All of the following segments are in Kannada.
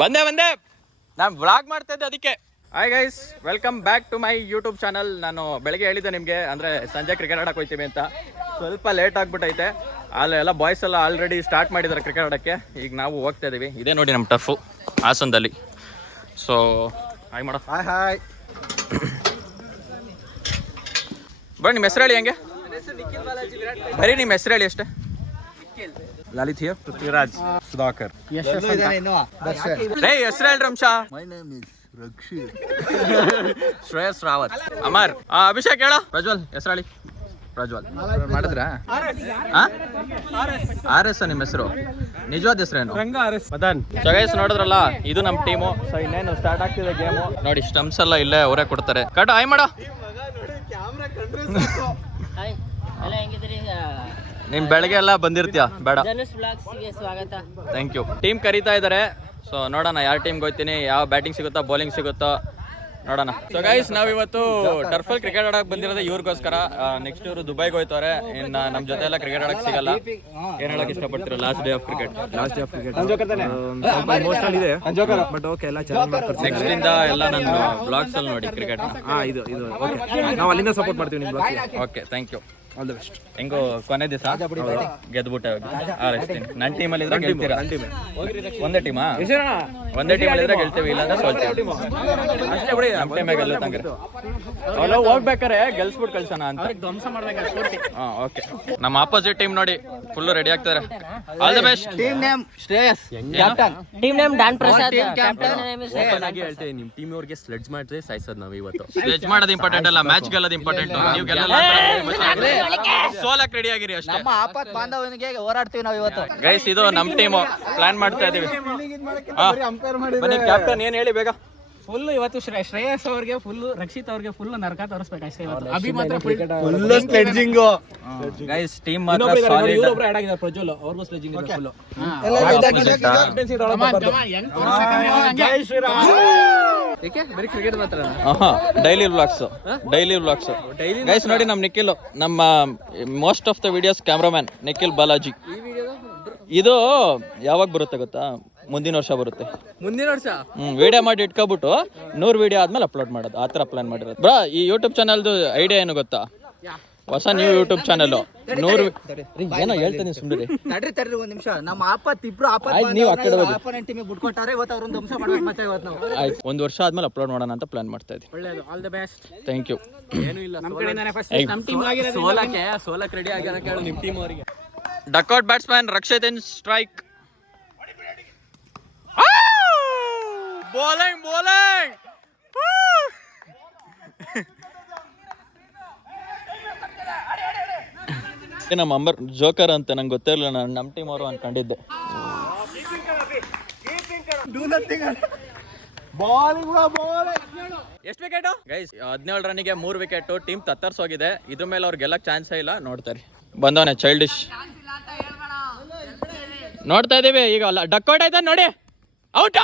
ಬಂದೆ ನಾನು ವ್ಲಾಗ್ ಮಾಡ್ತಾ ಇದ್ದೆ ಅದಕ್ಕೆ. Hi guys, welcome back to my YouTube channel. ನಾನು ಬೆಳಗ್ಗೆ ಹೇಳಿದ್ದೆ ನಿಮಗೆ, ಅಂದರೆ ಸಂಜೆ ಕ್ರಿಕೆಟ್ ಆಡಕ್ಕೆ ಹೋಗ್ತೀವಿ ಅಂತ. ಸ್ವಲ್ಪ ಲೇಟ್ ಆಗ್ಬಿಟ್ಟೈತೆ. ಅಲ್ಲೆಲ್ಲ ಬಾಯ್ಸ್ ಎಲ್ಲ ಆಲ್ರೆಡಿ ಸ್ಟಾರ್ಟ್ ಮಾಡಿದ್ದಾರೆ ಕ್ರಿಕೆಟ್ ಆಡೋಕ್ಕೆ. ಈಗ ನಾವು ಹೋಗ್ತಾ ಇದ್ದೀವಿ. ಇದೇ ನೋಡಿ ನಮ್ಮ ಟರ್ಫು ಹಾಸನದಲ್ಲಿ. ಸೊ ಹಾಯ್ ಮಾಡೋ. ಹಾಯ್ ಬನ್ನಿ, ನಿಮ್ಮ ಹೆಸರು ಹೇಳಿ. ಹೆಂಗೆ ಬರೀ ನಿಮ್ಮ ಹೆಸರು ಹೇಳಿ ಅಷ್ಟೇ. ಲಲಿತ್ ಹಿಯರ್, ಪೃಥ್ವಿರಾಜ್, ಸುಧಾಕರ್, ಹೆಸರು ಹೇಳ್ರಿ ಅಂಶ. My name is Rakshit, Shreyas Rawat, Amar, Abhishek ಹೇಳ. ಪ್ರಜ್ವಲ್ ಹೆಸರು ಹೇಳಿ. ಪ್ರಜ್ವಲ್ ಮಾಡಿದ್ರ RS ನಿಮ್ಮ ಹೆಸರು? ನಿಜವಾದ ಹೆಸರೇನು? ಮದನ್. ಸೊ ಗೈಸ್ ನೋಡಿದ್ರಲ್ಲ, ಇದು ನಮ್ಮ ಟೀಮು. ಸೊ ಇನ್ನೇನು ಸ್ಟಾರ್ಟ್ ಆಗ್ತಿದೆ ಗೇಮು. ನೋಡಿ ಸ್ಟಂಪ್ಸ್ ಎಲ್ಲ ಇಲ್ಲೇ ಅವರೇ ಕೊಡ್ತಾರೆ. ಕಟ್ ಆಯ್ ಮಾಡೋ. ನೀನ್ ಬೆಳಗ್ಗೆ ಎಲ್ಲ ಬಂದಿರ್ತೀಯ, ಬೇಡ. Thank you. ಟೀಮ್ ಕರೀತಾ ಇದ್ದಾರೆ. ಸೊ ನೋಡೋಣ ಯಾವ ಟೀಮ್ಗೆ ಹೋಗ್ತೀನಿ, ಯಾವ ಬ್ಯಾಟಿಂಗ್ ಸಿಗುತ್ತೋ ಬೌಲಿಂಗ್ ಸಿಗುತ್ತೋ ನೋಡೋಣ. ಸೊ ಗೈಸ್, ನಾವಿವತ್ತು ಟರ್ಫಲ್ ಕ್ರಿಕೆಟ್ ಆಡಕ್ಕೆ ಬಂದಿರೋದು ಇವ್ರಿಗೋಸ್ಕರ. ನೆಕ್ಸ್ಟ್ ಇವರು ದುಬೈಗೆ ಹೋಗ್ತಾರೆ. ಇನ್ನು ನಮ್ಮ ಜೊತೆ ಎಲ್ಲ ಕ್ರಿಕೆಟ್ ಆಡಕ್ಕೆ ಸಿಗಲ್ಲ. ಏನ್ ಹೇಳಕ್ ಇಷ್ಟಪಡ್ತೀರಾ? ಲಾಸ್ಟ್ ಡೇ ಆಫ್ ಕ್ರಿಕೆಟ್ ಇದೆ, ಬಟ್ ಓಕೆ, ಎಲ್ಲ ಚೆನ್ನಾಗಿ ಮಾಡ್ತಾರೆ. ನೆಕ್ಸ್ಟ್ ಇಂದ ಎಲ್ಲ ನನ್ನ ಬ್ಲಾಗ್ಸ್ ಅಲ್ಲಿ ನೋಡಿ ಕ್ರಿಕೆಟ್. ಇದು ಓಕೆ, ನಾವು ಅಲ್ಲಿಂದ ಸಪೋರ್ಟ್ ಮಾಡ್ತೀವಿ ನಿಮ್ಮ blog. Okay, thank you. All the best. ಹೆಂಗೋ ಕೊನೆ ದಿವಸ ಗೆದ್ಬಿಟ್ಟೆ ಆರಸ್ತೀನಿ. ನನ್ನ ಟೀಮಲ್ಲಿ ಇದ್ರೆ ಗೆಲ್ತೀರಾ? ಒಂದೇ ಟೀಮಾ? ಒಂದೇ ಟೀಮಲ್ಲಿ ಇದ್ರೆ ಗೆಲ್ತೀವಿ, ಇಲ್ಲಾಂದ್ರೆ ಸೋಲ್ತೀವಿ ಅಷ್ಟೇ ಬಿಡಿ. ನಮ್ಮ ಟೀಮಾಗ ಗೆಲ್ಲುತ್ತಂಗೆ ನಾವು ಹೋಗ್ಬೇಕಾರೆ ಗೆಲ್ಸ್ಬಿಟ್ಟು ಕಳ್ಸೋಣ ಅಂತ. ಹಾಂ, ಓಕೆ. ನಮ್ಮ ಆಪೋಸಿಟ್ ಟೀಮ್ ನೋಡಿ ಫುಲ್ ರೆಡಿ ಆಗ್ತಾರೆ. All the best. Team name Shreyas, captain. Team name Don Prasad, captain name is ಹೇಳ್ತೇವೆ, ನಿಮ್ಮ ಟೀಮ್ ಅವ್ರಿಗೆ ಸ್ಲೆಡ್ಜ್ ಮಾಡಿದ್ರೆ ಸಾಯಿಸೋದು ನಾವು ಇವತ್ತು. ಸ್ಲೆಡ್ಜ್ ಮಾಡೋದು ಇಂಪಾರ್ಟೆಂಟ್ ಅಲ್ಲ, ಮ್ಯಾಚ್ ಗೆಲ್ಲೋದು ಇಂಪಾರ್ಟೆಂಟ್. ನೀವು ಗೆಲ್ಲಲ್ಲ, ಸೋಲಕ್ ರೆಡಿ ಆಗಿರಿ ಅಷ್ಟೇ. ನಮ್ಮ ಆಪತ್ ಬಾಂಧವನಿಗೆ ಹೋರಾಡ್ತೀವಿ ನಾವು ಇವತ್ತು. ಗೈಸ್, ಇದು ನಮ್ಮ ಟೀಮು. ಪ್ಲಾನ್ ಮಾಡ್ತಾ ಇದೀವಿ. ಬನ್ನಿ ಕ್ಯಾಪ್ಟನ್, ಏನ್ ಹೇಳಿ ಬೇಗ. ಫುಲ್ ಇವತ್ತು ಶ್ರೇಯಸ್ ಅವ್ರಿಗೆ ಫುಲ್, ರಕ್ಷಿತ್ ಅವ್ರಿಗೆ ಫುಲ್ ನರಕ ತೋರಿಸ್ಬೇಕಷ್ಟೇ ಇವತ್ತು. ಅಭಿ ಮಾತ್ರ ಫುಲ್ ಸ್ಲೆಡ್ಜಿಂಗ್. ಗೈಸ್, ಟೀಮ್ ಮಾತ್ರ ಸಾಲಿಡ್. ಇವರೊಬ್ರು ಆಡ್ ಆಗಿದ್ದಾರೆ, ಪ್ರಜ್ವಲ್ ಅವ್ರಿಗೂ ಸ್ಲೆಡ್ಜಿಂಗ್ ಇದೆ ಫುಲ್. ಏಕೆ ಬರೀ ಕ್ರಿಕೆಟ್ ಮಾತ್ರ? Daily vlogs. ಗೈಸ್ ನೋಡಿ, ನಮ್ಮ ನಿಖಿಲ್, ನಮ್ಮ most of the videos cameraman Nikhil Balaji. ಇದು ಯಾವಾಗ ಬರುತ್ತೆ ಗೊತ್ತಾ? ಮುಂದಿನ ವರ್ಷ ಬರುತ್ತೆ. ಮುಂದಿನ ವರ್ಷ ವಿಡಿಯೋ ಮಾಡಿ ಇಟ್ಕೊಬಿಟ್ಟು 100 ವಿಡಿಯೋ ಆದ್ಮೇಲೆ ಅಪ್ಲೋಡ್ ಮಾಡೋದು. ಆ ಥರ ಪ್ಲಾನ್ ಮಾಡಿರೋದು. ಬ್ರಾ, ಈ ಯೂಟ್ಯೂಬ್ ಚಾನಲ್ದು ಐಡಿಯಾ ಏನು ಗೊತ್ತಾ? ಹೊಸ ನ್ಯೂ ಯೂಟ್ಯೂಬ್ ಚಾನಲ್ 100. ಏನೋ ಹೇಳ್ತೀನಿ ಸುಮ್ಮನೆ. ತಡ್ರಿ ಒಂದ್ ನಿಮಿಷ. ನಮ್ಮ ಆಪತ್ ಇಬ್ರು ನೀವು ಆ ಕಡೆ ಹೋಗಿ. ಆಪೋನೆಂಟ್ ಟೀಮಿಗೆ ಬಿಟ್ಕೊಟ್ಟಾರೆ. ಇವತ್ತು ಅವ್ರೊಂದು ವಂಶ ಮಾಡ್ಬೇಕು ಮತ್ತೆ ಇವತ್ತು ನಾವು. ಆಯ್ತು, 1 ವರ್ಷ ಆದ್ಮೇಲೆ ಅಪ್ಲೋಡ್ ಮಾಡೋಣ ಅಂತ ಪ್ಲಾನ್ ಮಾಡ್ತಾ ಇದ್ದೀವಿ. ಒಳ್ಳೆಯದು, all the best. Thank you. ಏನೂ ಇಲ್ಲ, ನಮ್ಮ ಕಡೆಯಿಂದಾನೆ ಫಸ್ಟ್ ನಮ್ಮ ಟೀಮ್ ಆಗಿರೋದು. ಸೋಲಕ್ಕೆ ರೆಡಿ ಆಗ್ಯಾರ ಕೇಳು ನಿಮ್ಮ ಟೀಮ್ ಅವರಿಗೆ. ಡಕ್ಔಟ್ ಬ್ಯಾಟ್ಸ್ಮನ್ ರಕ್ಷಿತ್ ಇನ್ ಸ್ಟ್ರೈಕ್. ಬೌಲಿಂಗ್ ನಮ್ಮ ಅಂಬರ್ ಜೋಕರ್ ಅಂತ ನಂಗೆ ಗೊತ್ತಿರಲಿಲ್ಲ. ನಾನು ನಮ್ಮ ಟೀಮ್ ಅವರು ಅನ್ಕೊಂಡಿದ್ದೆ. ಎಷ್ಟು ವಿಕೆಟ್ ಗೈಸ್? 17 ರನ್ನಿಗೆ 3 ವಿಕೆಟ್. ಟೀಮ್ ತತ್ತರ್ಸೋಗಿದೆ. ಇದ್ರ ಮೇಲೆ ಅವ್ರು ಗೆಲ್ಲಕ್ ಚಾನ್ಸೇ ಇಲ್ಲ. ನೋಡ್ತಾರೆ, ಬಂದವನೆ ಚೈಲ್ಡಿಶ್. ನೋಡ್ತಾ ಇದೀವಿ ಈಗ. ಡಕ್ಔಟ್ ಆಯ್ತಾ ನೋಡಿ. ಔಟ್.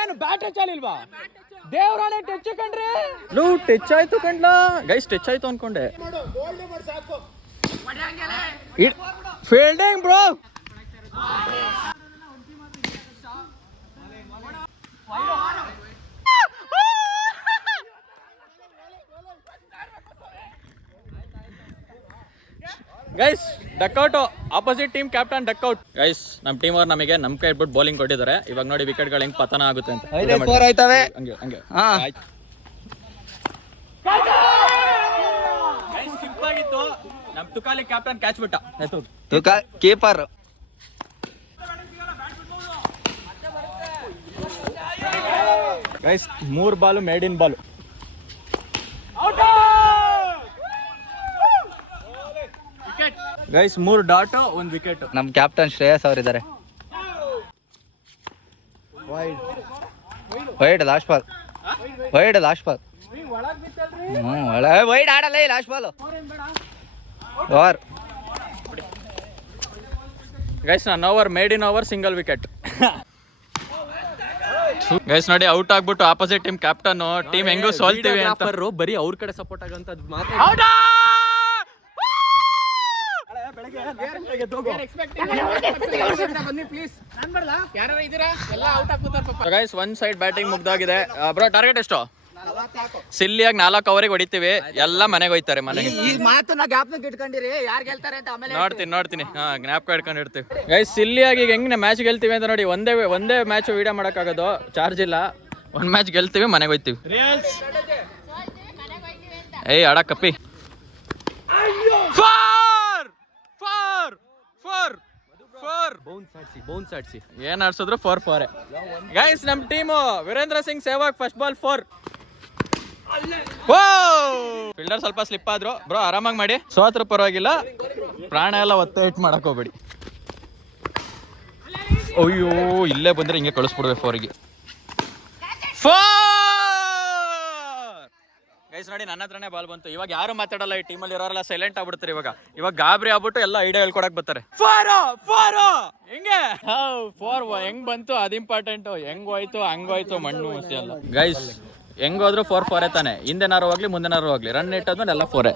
ಏನು ಬ್ಯಾಟ್ ಟಚ್ ಆಗಿಲ್ವಾ? ದೇವ್ರಾಣೆ ಟಚ್ ಕಂಡ್ರಿ. ಟಚ್ ಆಯ್ತು ಕಂಡ್ಲಾ ಗೈಸ್, ಟಚ್ ಆಯ್ತು ಅನ್ಕೊಂಡೆ. Fielding bro. Guys, duck out. Opposite team captain duck out. Guys, ನಮ್ಮ ಟೀಮ್ ಅವ್ರು ನಮಗೆ ನಮ್ಮ ಕೈ ಇಟ್ಬಿಟ್ಟು ಬೌಲಿಂಗ್ ಕೊಟ್ಟಿದ್ದಾರೆ. ಇವಾಗ ನೋಡಿ ವಿಕೆಟ್ಗಳು ಹೆಂಗ್ ಪತನ ಆಗುತ್ತೆ ಅಂತ. ಹಂಗೆ ಸಿಂಪಲ್ ಆಗಿತ್ತು. ನಮ್ಮ ತುಕಾಲಿ ಕ್ಯಾಪ್ಟನ್ ಕ್ಯಾಚ್ ಬಿಟ್ಟ. Keeper guys, 3 ball maiden ball. Guys, 3 dot 1 wicket. ನಮ್ಮ ಕ್ಯಾಪ್ಟನ್ ಶ್ರೇಯಸ್ ಅವರಿದ್ದಾರೆ. Wide last ball. ವೈಡ್ ಆಡಲ್ಲ. Last ball over. ಗೈಸ್, ನನ್ನ over maiden over, single wicket. Guys ನೋಡಿ, ಔಟ್ ಆಗ್ಬಿಟ್ಟು ಆಪೋಸಿಟ್ ಟೀಮ್ ಕ್ಯಾಪ್ಟನ್ ಟೀಮ್ ಹೆಂಗೋ ಸೋಲ್ತೀವಿ ಅಂತ ಬರೀ ಅವ್ರ ಕಡೆ ಸಪೋರ್ಟ್ ಆಗಂತ ಮಾತ್ರ. ಬನ್ನಿ ಪ್ಲೀಸ್. ನಾನು ಬರಲ್ಲ, ಯಾರು ಇದ್ದೀರಾ ಎಲ್ಲ ಔಟ್ ಆಗ್ಬಿಡ್ತಾರೆ ಪಾಪ. ಗೈಸ್ ಒನ್ ಸೈಡ್ ಬ್ಯಾಟಿಂಗ್ ಮುಗ್ದಾಗಿದೆ. ಬ್ರೋ ಟಾರ್ಗೆಟ್ ಎಷ್ಟು? ಸಿಲ್ಲಿಯಾಗಿ 4 ಓವರಿಗೆ ಹೊಡಿತೀವಿ, ಎಲ್ಲ ಮನೆಗೆ ಹೋಯ್ತಾರೆ. ಮನೆಗೆ ಈ ಮಾತನ್ನ ಜ್ಞಾಪಕ ಇಟ್ಕೊಂಡಿರಿ, ಯಾರು ಗೆಲ್ತಾರೆ ಅಂತ ಆಮೇಲೆ ನೋಡ್ತೀನಿ ಜ್ಞಾಪಕ ಇಟ್ಕೊಂಡಿರ್ತೀವಿ. ಗೈಸ್ ಸಿಲ್ಲಿಯಾಗಿ ಈಗ ಹೆಂಗ್ ಮ್ಯಾಚ್ ಗೆಲ್ತೀವಿ ಅಂತ ನೋಡಿ. ಒಂದೇ ಮ್ಯಾಚ್ ವಿಡಿಯೋ ಮಾಡೋಕ್ಕಾಗೋದು, ಚಾರ್ಜ್ ಇಲ್ಲ. ಒಂದ್ ಮ್ಯಾಚ್ ಗೆಲ್ತೀವಿ, ಮನೆಗೆ ಹೋಯ್ತೀವಿ. ಏಯ್ ಆಡ ಕಪ್ಪಿ. ಏನ್ ಆಡ್ಸಿದ್ರು 4 ಗೈಸ್. ನಮ್ team Virender Singh Sehwag first ball 4. Fielder ಸ್ವಲ್ಪ ಸ್ಲಿಪ್ ಆದ್ರು. ಬ್ರೋ ಆರಾಮಾಗಿ ಮಾಡಿ, ಸೋತ್ರ ಪರವಾಗಿಲ್ಲ, ಪ್ರಾಣ ಎಲ್ಲ ಒತ್ತೆ ಹಿಟ್ ಮಾಡಕ್ ಹೋಗ್ಬೇಡಿ. ಅಯ್ಯೋ ಇಲ್ಲೇ ಬಂದ್ರೆ ಹಿಂಗೆ ಕಳಿಸ್ಬಿಡ್ಬೇಕು 4ಗೆ. ಗೈಸ್ ನೋಡಿ ನನ್ನ ಹತ್ರನೇ ಬಾಲ್ ಬಂತು. ಇವಾಗ ಯಾರು ಮಾತಾಡಲ್ಲ, ಈ ಟೀಮಲ್ಲಿ ಇರೋರೆಲ್ಲ ಸೈಲೆಂಟ್ ಆಗ್ಬಿಡ್ತಾರೆ. ಇವಾಗ ಗಾಬರಿ ಆಗ್ಬಿಟ್ಟು ಎಲ್ಲ ಐಡಿಯಾ ಹೇಳ್ಕೊಡಕ್ ಬರ್ತಾರೆ. ಹೆಂಗೆ 4 ಹೆಂಗ್ ಬಂತು ಅದು ಇಂಪಾರ್ಟೆಂಟ್. ಹೆಂಗ್ ಹೋಯ್ತು ಹಂಗೋಯ್ತು ಮಣ್ಣು ಮುಸಿ ಅಲ್ಲ. ಗೈಸ್ ಹೆಂಗ್ ಹೋದ್ರು 4 ತಾನೆ. ಹಿಂದೆನಾರು ಹೋಗ್ಲಿ ಮುಂದೆನಾರು ಹೋಗ್ಲಿ, ರನ್ ಇಟ್ಟಾದ್ಮೇಲೆ ಎಲ್ಲ 4.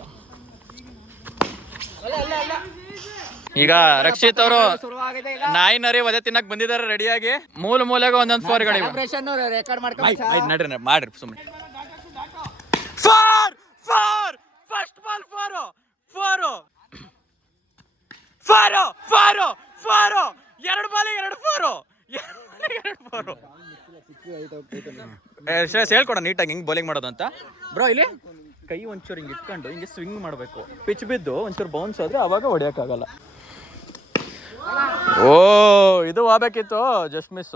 ಈಗ ರಕ್ಷಿತ್ ಅವರು ನಾಯಿ ನರಿ ಒದೆ ತಿನ್ನಕ್ ಬಂದಿದ್ದಾರೆ ರೆಡಿಯಾಗಿ. ಮೂಲೆಗೆ ಒಂದೊಂದು 4ಗಳಿವೆ. ರೆಕಾರ್ಡ್ ಮಾಡ್ಕೊಂಡು ನಡ್ರಿ ಮಾಡ್ರಿ ಸುಮ್ಮನೆ. ಫಸ್ಟ್ ಬಾಲ್ 4 2 ಬಾಲಿಗೆ 2 ಶ್ರೇಯಸ್ ಹೇಳ್ಕೊಡ ನೀಟಾಗಿ ಹೆಂಗ್ ಬೌಲಿಂಗ್ ಮಾಡೋದು ಅಂತ. ಬ್ರೋ ಇಲ್ಲಿ ಕೈ ಒಂಚೂರು ಹಿಂಗೆ ಇಟ್ಕೊಂಡು ಹಿಂಗೆ ಸ್ವಿಂಗ್ ಮಾಡಬೇಕು. ಪಿಚ್ ಬಿದ್ದು ಒಂಚೂರು ಬೌನ್ಸ್ ಆದ್ರೆ ಅವಾಗ ಹೊಡಿಯೋಕ್ಕಾಗಲ್ಲ. ಓ ಇದು ಹೋಗ್ಬೇಕಿತ್ತು, ಜಸ್ಟ್ ಮಿಸ್.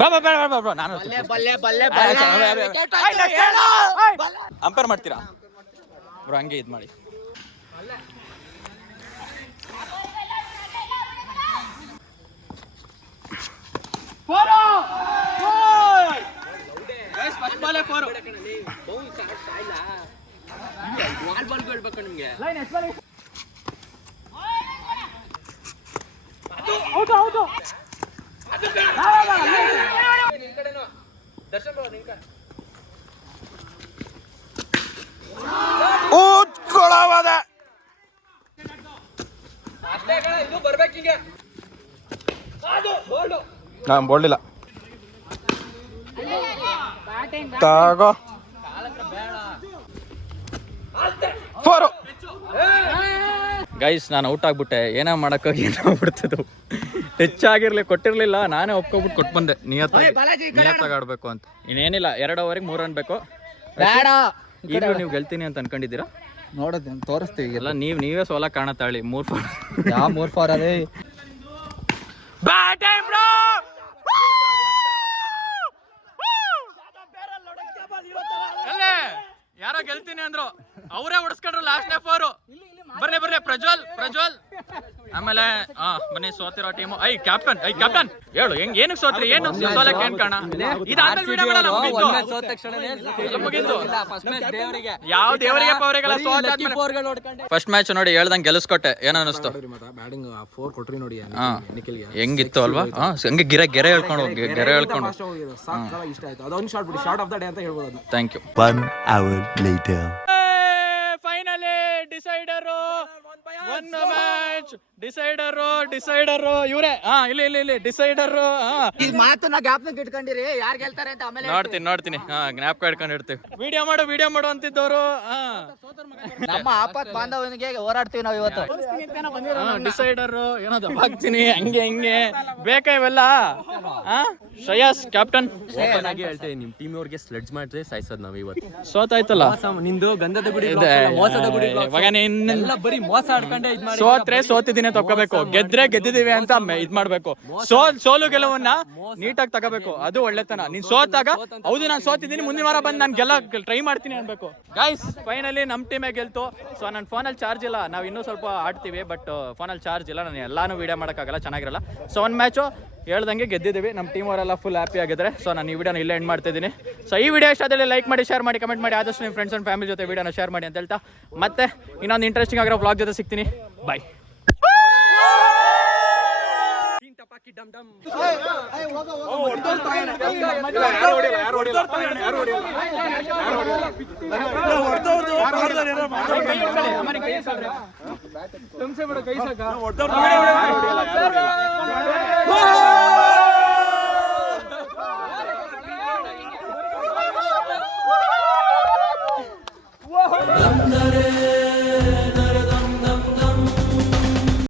ನಾನು ಅಂಪೇರ್ ಮಾಡ್ತೀರಾ ಬ್ರೋ? ಹಂಗೆ ಇದು ಮಾಡಿ. ನಾನು ಬೋಲ್ಡಿಲ್ಲ ತಗೋ 4. ಗೈಸ್ ನಾನು ಔಟ್ ಆಗ್ಬಿಟ್ಟೆ. ಏನೋ ಮಾಡಕ್ಕೋಗಿ ಏನಾಗ್ಬಿಡ್ತದು. ಟಚ್ ಆಗಿರ್ಲಿ ಕೊಟ್ಟಿರ್ಲಿಲ್ಲ, ನಾನೇ ಒಪ್ಕೊಬಿಟ್ಟು ಕೊಟ್ಟು ಬಂದೆ. ನಿಯತ್ತಾಗಿ ಆಡ್ಬೇಕು ಅಂತ. ಇನ್ನೇನಿಲ್ಲ, 2 ಓವರಿಗೆ 3 ರನ್ ಬೇಕು. ಈಗಲೂ ನೀವು ಗೆಲ್ತೀನಿ ಅಂತ ಅನ್ಕೊಂಡಿದ್ದೀರಾ? ನೋಡೋದು ತೋರಿಸ್ತೀವಿ ಎಲ್ಲ ನೀವೇ ಸೋಲ ಕಾಣತ್ತಾಳಿ. 3 ಯಾವ 3 ಅದೇ ಯಾರೋ ಗೆಲ್ತೀನಿ ಅಂದ್ರು, ಅವರೇ ಹೊಡ್ಸ್ಕೊಂಡ್ರು ಲಾಸ್ಟ್ 4. ಬರ್ರಿ ಪ್ರಜ್ವಲ್ ಆಮೇಲೆ ಬನ್ನಿ ಸೋತಿರೋ ಟೀಮು. ಕ್ಯಾಪ್ಟನ್ ಹೇಳು ಏನಕ್ಕೆ ಸೋತ್ರಿ? ಏನು ಸೋಲಕ್ಕೆ ಏನ್ ಕಾರಣ? ಇದಾದ್ಮೇಲೆ ವಿಡಿಯೋ ಮಾಡೋಣ. ಮುಗಿತು. ಯಾವ ದೇವರಿಗೆ ಪವರಿಗೆಲ್ಲ ಫಸ್ಟ್ ಮ್ಯಾಚ್ ನೋಡಿ ಹೇಳ್ದಂಗೆ ಗೆಲ್ಲಿಸ್ಕೊಟ್ಟೆ. ಏನ್ ಅನಿಸ್ತು? ಹೆಂಗಿತ್ತು ಅಲ್ವಾ? ಹಂಗೆ ಗೆರೆ ಹೇಳ್ಕೊಂಡು thank you. 1 hour later. Finally ಡಿಸೈಡರು ಇವರೇ. ಇಲ್ಲಿ ಡಿಸೈಡರು. ಈ ಮಾತನ್ನ ಜ್ಞಾಪಕ ಇಟ್ಕೊಂಡಿರಿ, ಯಾರು ಗೆಲ್ತಾರೆ ಅಂತ ಆಮೇಲೆ ನೋಡ್ತೀನಿ ಜ್ಞಾಪಕ ಇಟ್ಕೊಂಡಿರ್ತೀವಿ. ವಿಡಿಯೋ ಮಾಡು ಅಂತಿದ್ದವರು. ನಮ್ಮ ಆಪತ್ ಬಾಂಧವನಿಗೆ ಹೋರಾಡ್ತೀವಿ ನಾವು ಇವತ್ತು. ಡಿಸೈಡರು ಏನೋ ಹಾಕ್ತೀನಿ ಹಂಗೆ ಬೇಕಾ ಇವೆಲ್ಲ? ಶ್ರೇಯಸ್ ಕ್ಯಾಪ್ಟನ್ ಓಪನ್ ಆಗಿ ಹೇಳ್ತೇವೆ, ನಿಮ್ ಟೀಮ್ ಅವ್ರಿಗೆ ಸ್ಲೆಡ್ಜ್ ಮಾಡಿದ್ರೆ ಸಾಯಿಸೋದು ನಾವು ಇವತ್ತು. ಸೋತಾಯ್ತಲ್ಲ ನಿಂದು ಗಂಧದ ಗುಡಿ ಮೋಸದ ಗುಡಿ ಬರೀ ಮೋಸ ಆಡ್ಕೊಂಡೆ ಇದ್ ಮಾಡಿ. ಸೋತ್ರೆ ಸೋತಿದ್ದೀನಿ ತಗೋಬೇಕು, ಗೆದ್ರೆ ಗೆದ್ದಿದೀವಿ ಅಂತ ಇದ್ ಮಾಡ್ಬೇಕು. ಸೋಲು ಗೆಲುವನ್ನ ನೀಟಾಗಿ ತಗೋಬೇಕು, ಅದು ಒಳ್ಳೆತನ. ನೀನ್ ಸೋತಾಗ ಹೌದು ನಾನು ಸೋತಿದ್ದೀನಿ, ಮುಂದಿನ ವಾರ ಬಂದು ನಾನು ಗೆಲ್ಲ ಟ್ರೈ ಮಾಡ್ತೀನಿ ಅನ್ಬೇಕು. ಗೈಸ್ ಫೈನಲಿ ನಮ್ ಟೀಮೇ ಗೆಲ್ತು. ಸೊ ನನ್ನ ಫೋನಲ್ಲಿ ಚಾರ್ಜ್ ಇಲ್ಲ, ನಾವು ಇನ್ನೂ ಸ್ವಲ್ಪ ಆಡ್ತೀವಿ, ಬಟ್ ಫೋನಲ್ಲಿ ಚಾರ್ಜ್ ಇಲ್ಲ. ನಾನು ಎಲ್ಲಾನು ವಿಡಿಯೋ ಮಾಡೋಕ್ಕಾಗಲ್ಲ, ಚೆನ್ನಾಗಿರಲ್ಲ. ಸೊ ಒಂದು ಮ್ಯಾಚು ಹೇಳ್ದಂಗೆ ಗೆದ್ದಿದ್ದೀವಿ. ನಮ್ಮ ಟೀಮ್ ಅವರೆಲ್ಲ ಫುಲ್ ಹ್ಯಾಪಿ ಆಗಿದ್ದಾರೆ. ಸೊ ನಾನು ಈ ವಿಡಿಯೋನ ಇಲ್ಲೇ ಎಂಡ್ ಮಾಡ್ತಿದ್ದೀನಿ. ಸೊ ಈ ವಿಡಿಯೋ ಇಷ್ಟ ಆದಲ್ಲಿ ಲೈಕ್ ಮಾಡಿ, ಶೇರ್ ಮಾಡಿ, ಕಮೆಂಟ್ ಮಾಡಿ. ಆದಷ್ಟು ನಿಮ್ಮ ಫ್ರೆಂಡ್ಸ್ ಅಂಡ್ ಫ್ಯಾಮಿಲಿ ಜೊತೆ ವಿಡಿಯೋನ ಶೇರ್ ಮಾಡಿ ಅಂತ ಹೇಳ್ತಾ ಮತ್ತೆ ಇನ್ನೊಂದು ಇಂಟ್ರೆಸ್ಟಿಂಗ್ ಆಗಿರೋ ವ್ಲಾಗ್ ಜೊತೆ ಸಿಗ್ತೀನಿ. ಬಾಯ್. ಯಾರು Come